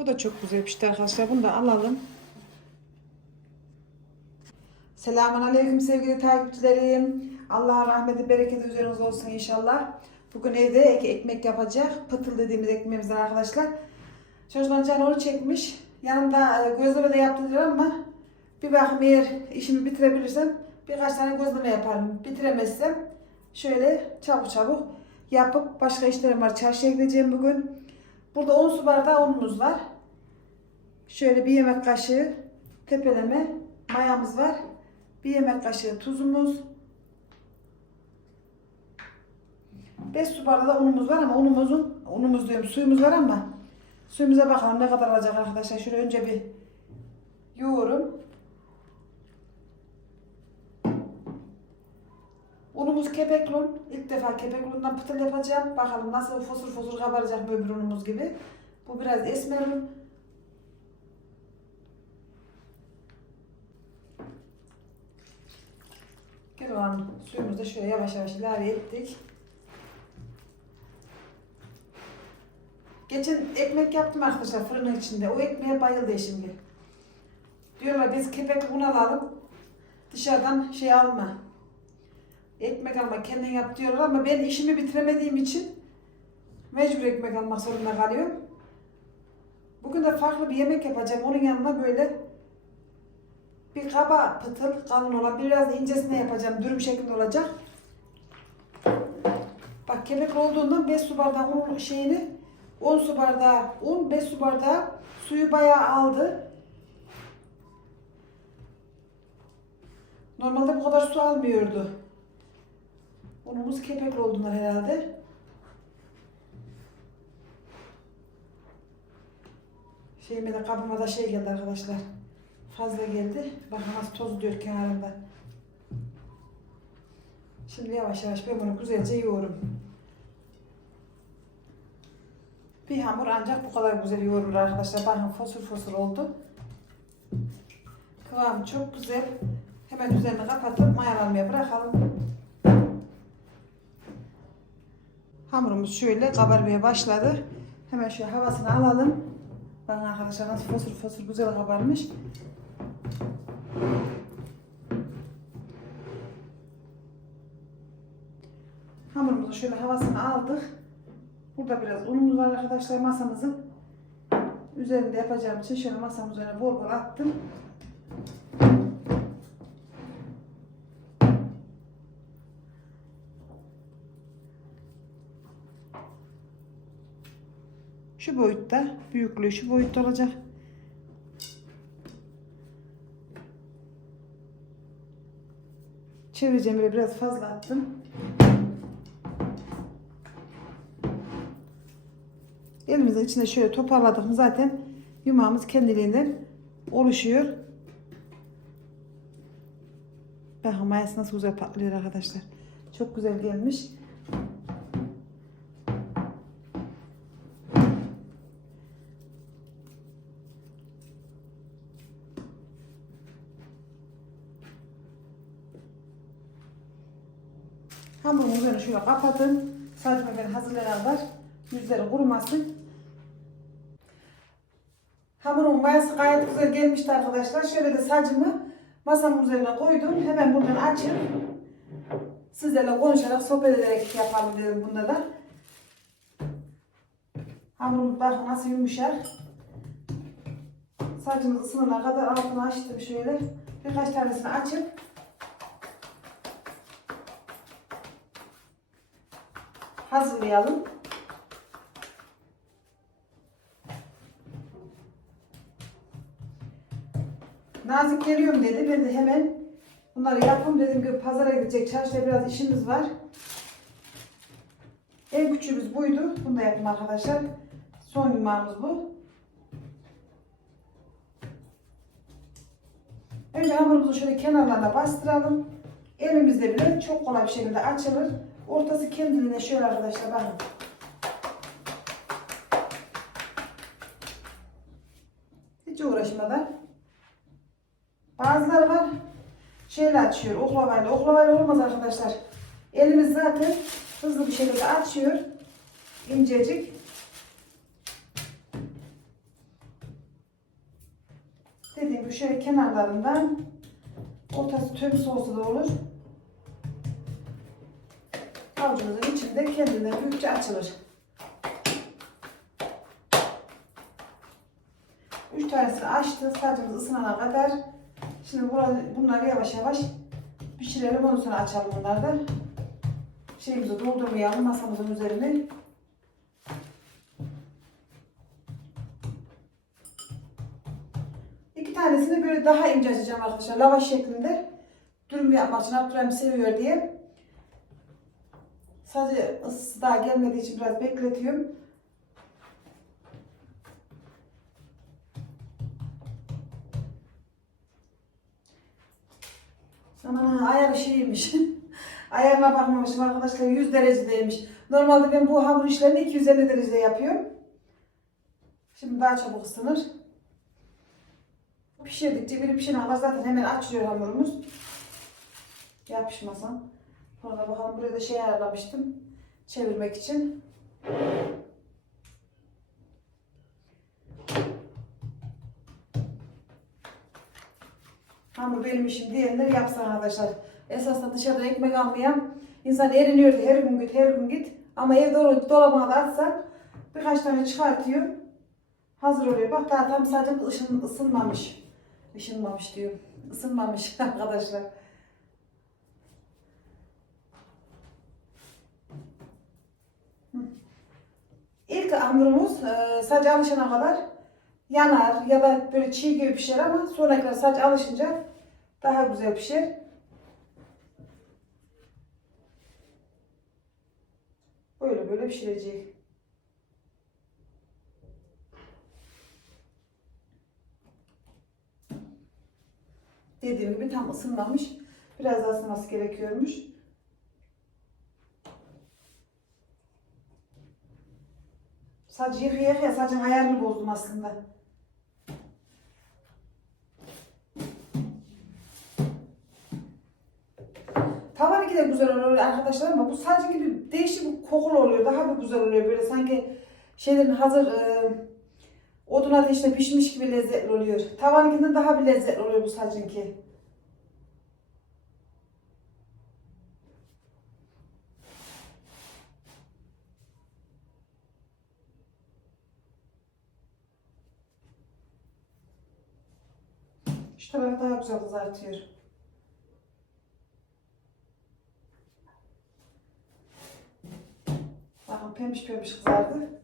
Bu da çok güzel pişti arkadaşlar. Bunu da alalım. Selamun Aleyküm sevgili takipçilerim. Allah rahmeti bereketi üzerinize olsun inşallah. Bugün evde ek- ekmek yapacak. Pıtıl dediğimiz ekmeğimizden arkadaşlar. Çocuklar canı onu çekmiş. Yanımda e, gözleme de yaptırıyor ama bir bakım eğer işimi bitirebilirsem birkaç tane gözleme yaparım. Bitiremezsem şöyle çabuk çabuk yapıp başka işlerim var. Çarşıya gideceğim bugün. Burada 10 su bardağı unumuz var. Şöyle bir yemek kaşığı tepeleme mayamız var. Bir yemek kaşığı tuzumuz. 5 su bardağı da unumuz var ama unumuzun unumuz diyorum suyumuz var ama suyumuza bakalım ne kadar alacak arkadaşlar. Şöyle önce bir yoğurum. Unumuz kepekli un. İlk defa kepekli undan pıtıl yapacağım. Bakalım nasıl fosur fosur kabaracak mı öbür unumuz gibi. Bu biraz esmer un. Oğlum. Suyumuzu da şöyle yavaş yavaş ilave ettik. Geçen ekmek yaptım arkadaşlar fırının içinde. O ekmeğe bayıldı eşim bir. Diyorlar biz kepekli un alalım. Dışarıdan şey alma. Ekmek alma kendin yap diyorlar ama ben işimi bitiremediğim için mecbur ekmek almak zorunda kalıyorum. Bugün de farklı bir yemek yapacağım. Onun yanına böyle bir kaba pıtıl kalın olan biraz da incesine yapacağım. Dürüm şeklinde olacak. Bak kepek olduğundan 5 su bardağı un şeyini 10 su bardağı un 5 su bardağı suyu bayağı aldı. Normalde bu kadar su almıyordu. Unumuz kepekli olduğundan herhalde. Şeyime de kabıma da şey geldi arkadaşlar. Fazla geldi. Bakın nasıl toz diyor kenarında. Şimdi yavaş yavaş ben bunu güzelce yoğurum. Bir hamur ancak bu kadar güzel yoğurulur arkadaşlar. Bakın fosur fosur oldu. Kıvamı çok güzel. Hemen üzerini kapatıp mayalanmaya bırakalım. Hamurumuz şöyle kabarmaya başladı. Hemen şöyle havasını alalım. Bakın arkadaşlar nasıl fosur fosur güzel kabarmış. Hamurumuzu şöyle havasını aldık. Burada biraz unumuz var arkadaşlar masamızın. Üzerinde yapacağım için şöyle masamın üzerine bol bol attım. Şu boyutta, büyüklüğü şu boyutta olacak. Çevireceğim böyle biraz fazla attım. Elimizin içinde şöyle toparladık mı zaten yumağımız kendiliğinden oluşuyor. Bakın mayası nasıl güzel patlıyor arkadaşlar. Çok güzel gelmiş. Hamurumun üzerine şöyle kapatın. Sadece ben hazırlayan var. Yüzleri kurumasın. Hamurun mayası gayet güzel gelmişti arkadaşlar. Şöyle de sacımı masamın üzerine koydum. Hemen buradan açıp sizlerle konuşarak sohbet ederek yapalım dedim bunda da. Hamurumuz bakın nasıl yumuşar. Sacımız ısınana kadar altını açtım şöyle. Birkaç tanesini açıp hazırlayalım. Nazik geliyorum dedi. Ben de hemen bunları yapayım dedim ki pazara gidecek. Çarşıda biraz işimiz var. En küçüğümüz buydu. Bunu da yapayım arkadaşlar. Son yumağımız bu. Önce hamurumuzu şöyle kenarlarına bastıralım. Elimizde bile çok kolay bir şekilde açılır. Ortası kendiliğine şöyle arkadaşlar bakın. Hiç uğraşmadan. Bazıları var şeyle açıyor oklavayla. Oklavayla olmaz arkadaşlar. Elimiz zaten hızlı bir şekilde açıyor. İncecik. şöyle kenarlarından ortası tüm da olur. Avucumuzun içinde kendinden büyükçe açılır. Üç tanesini açtık. Sacımız ısınana kadar. Şimdi bunları yavaş yavaş pişirelim. Ondan sonra açalım bunları da. Şeyimizi doldurmayalım masamızın üzerine. İki tanesini böyle daha ince açacağım arkadaşlar. Lavaş şeklinde. Dürüm yapmak için Abdurrahim seviyor diye. Sadece ısısı daha gelmediği için biraz bekletiyorum. Aman ayarı şeymiş. Ayarına bakmamışım arkadaşlar 100 derecedeymiş. Normalde ben bu hamur işlerini 250 derecede yapıyorum. Şimdi daha çabuk ısınır. Pişirdikçe bir pişene kadar zaten hemen açılıyor hamurumuz. Yapışmasın. Sonra bakalım buraya da şey ayarlamıştım. Çevirmek için. Hamur benim işim diyenler yapsın arkadaşlar. Esasında dışarıda ekmek almayan insan eriniyordu her gün git her gün git. Ama evde olup dolabına da atsan birkaç tane çıkartıyor. Hazır oluyor. Bak daha tam sadece ışın, ısınmamış. Işınmamış diyor. Isınmamış arkadaşlar. İlk hamurumuz e, sadece alışana kadar yanar ya da böyle çiğ gibi pişer ama sonrakiler sadece alışınca daha güzel pişer. Böyle böyle pişirecek. Dediğim gibi tam ısınmamış. Biraz daha ısınması gerekiyormuş. Sadece yıkaya yıkaya sadece ayarını bozdum aslında. Tavanınki de güzel oluyor arkadaşlar ama bu sadece gibi değişik bir kokulu oluyor. Daha bir güzel oluyor böyle sanki şeylerin hazır e, odun ateşinde pişmiş gibi lezzetli oluyor. Tavanınkinden daha bir lezzetli oluyor bu sacınki. Şu tarafı daha güzel kızartıyor. Bakın pembiş pembiş kızardı.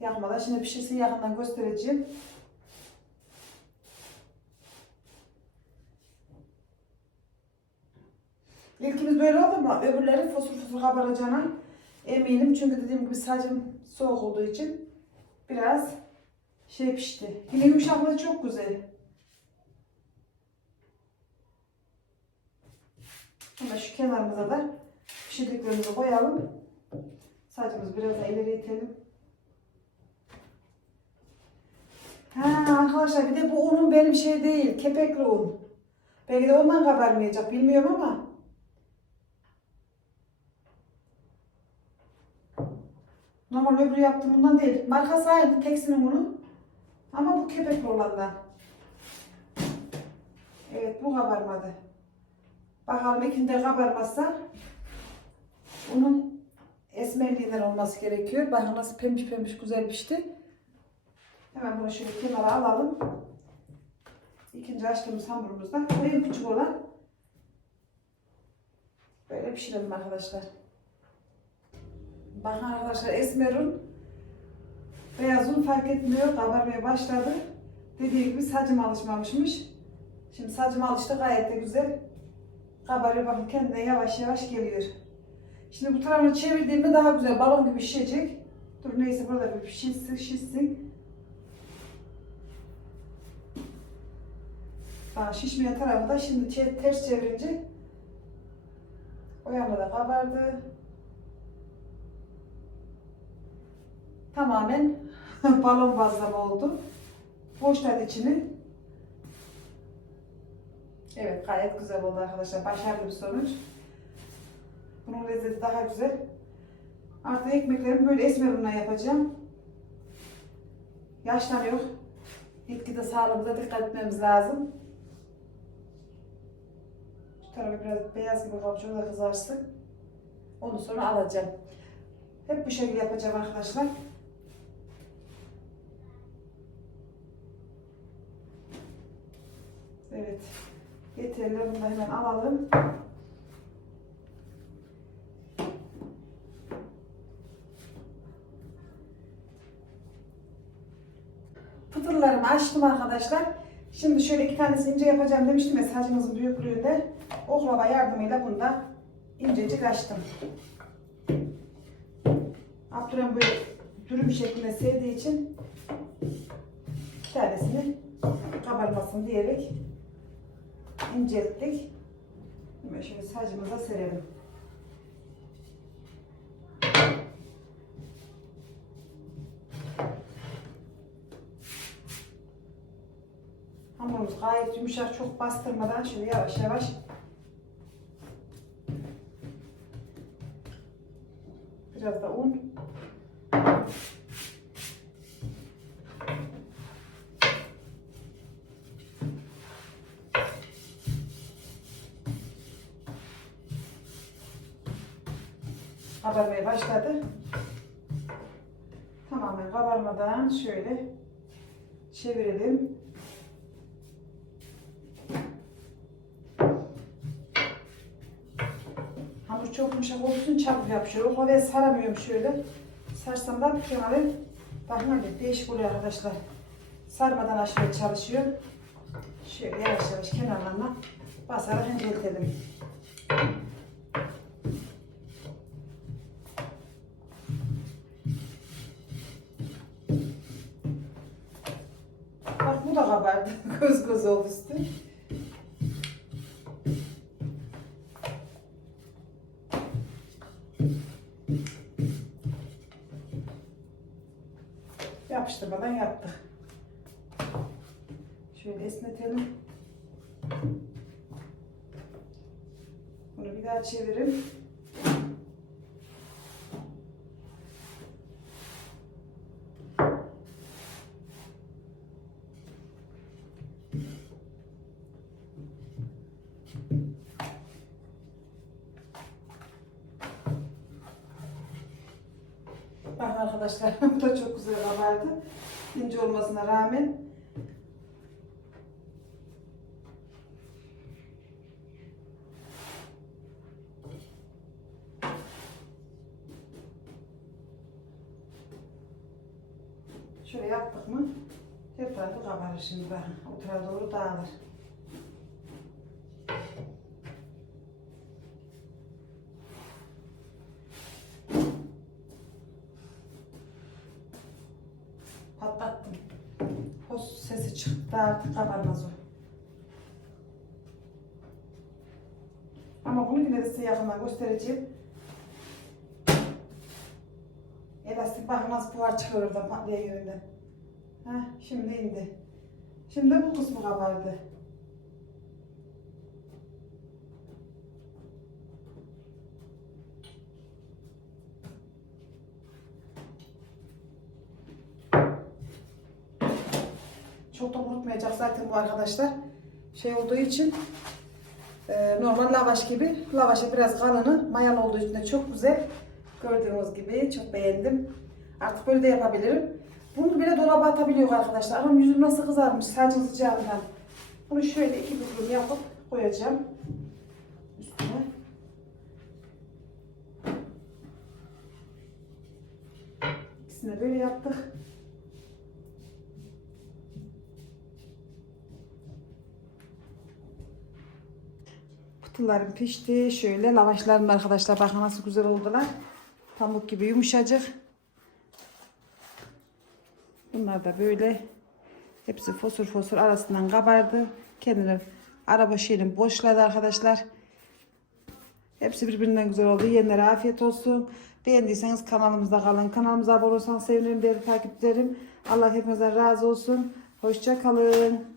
Yakmadan şimdi pişirsin yakından göstereceğim. İlkimiz böyle oldu ama öbürleri fosur fosur kabaracağına eminim. Çünkü dediğim gibi sacım soğuk olduğu için biraz şey pişti. Yine yumuşaklığı çok güzel. Hemen şu kenarımıza da pişirdiklerimizi koyalım. Sacımızı biraz da ileri itelim. Ha arkadaşlar bir de bu unun benim şey değil. Kepekli un. Belki de ondan kabarmayacak bilmiyorum ama. Normal öbürü yaptığım bundan değil. Markası aynı. Teksinin unu. Ama bu kepekli olandan. Evet bu kabarmadı. Bakalım ikinde kabarmazsa unun esmerliğinden olması gerekiyor. Bakın nasıl pembiş pembiş güzel pişti. Hemen bunu şöyle kenara alalım. İkinci açtığımız hamurumuzdan en küçük olan böyle pişirelim arkadaşlar. Bakın arkadaşlar esmer un beyaz un fark etmiyor. Kabarmaya başladı. Dediğim gibi sacım alışmamışmış. Şimdi sacım alıştı gayet de güzel. Kabarıyor bakın kendine yavaş yavaş geliyor. Şimdi bu tarafını çevirdiğimde daha güzel balon gibi şişecek. Dur neyse burada bir şişsin şişsin. Bak şişmeyen tarafı da şimdi ters çevirince o yana da kabardı. Tamamen balon bazlama oldu. Boşladı içini. Evet gayet güzel oldu arkadaşlar. Başarılı bir sonuç. Bunun lezzeti daha güzel. Artık ekmeklerimi böyle esmer unla yapacağım. Yaşlanıyor. Gitgide sağlığımıza dikkat etmemiz lazım. Şu tarafı biraz beyaz gibi kalmış. O da kızarsın. Onu sonra alacağım. Hep bu şekilde yapacağım arkadaşlar. Evet. Yeterli. Bunu da hemen alalım. Pıtırlarımı açtım arkadaşlar. Şimdi şöyle iki tanesi ince yapacağım demiştim ya sacımızın büyüklüğünde. Oklava yardımıyla bunu da incecik açtım. Abdurrahman böyle dürüm şeklinde sevdiği için iki tanesini kabarmasın diyerek incelttik. Şöyle sacımıza serelim. Hamurumuz gayet yumuşak, çok bastırmadan şöyle yavaş yavaş biraz da un kabarmaya başladı. Tamamen kabarmadan şöyle çevirelim. Hamur çok yumuşak için çabuk yapışıyor. O havaya saramıyorum şöyle. Sarsam da kenarı bakın hadi değişik oluyor arkadaşlar. Sarmadan aşmaya çalışıyor. Şöyle yavaş yavaş kenarlarına basarak inceltelim. Da kabardı. Göz göz oldu Bak arkadaşlar bu da çok güzel kabardı. İnce olmasına rağmen. Şöyle yaptık mı hep tarafı kabarır şimdi bakın. O tarafa doğru dağılır. Yakından göstereceğim. Elastik bakın nasıl buhar çıkıyor oradan patlaya yerinden. Heh, şimdi indi. Şimdi bu kısmı kabardı. Çok da kurutmayacak zaten bu arkadaşlar. Şey olduğu için e, normal lavaş gibi. Lavaşı biraz kalını. Mayalı olduğu için de çok güzel. Gördüğünüz gibi çok beğendim. Artık böyle de yapabilirim. Bunu bile dolaba atabiliyor arkadaşlar. Ama yüzüm nasıl kızarmış sadece sıcağından. Bunu şöyle iki büklüm yapıp koyacağım. Üstüne. İkisini böyle yaptık. Pıtılarım pişti. Şöyle lavaşlarım arkadaşlar bakın nasıl güzel oldular. Pamuk gibi yumuşacık. Bunlar da böyle hepsi fosur fosur arasından kabardı. Kendini araba şeyini boşladı arkadaşlar. Hepsi birbirinden güzel oldu. Yiyenlere afiyet olsun. Beğendiyseniz kanalımızda kalın. Kanalımıza abone olursanız sevinirim değerli takipçilerim. Allah hepinizden razı olsun. Hoşça kalın.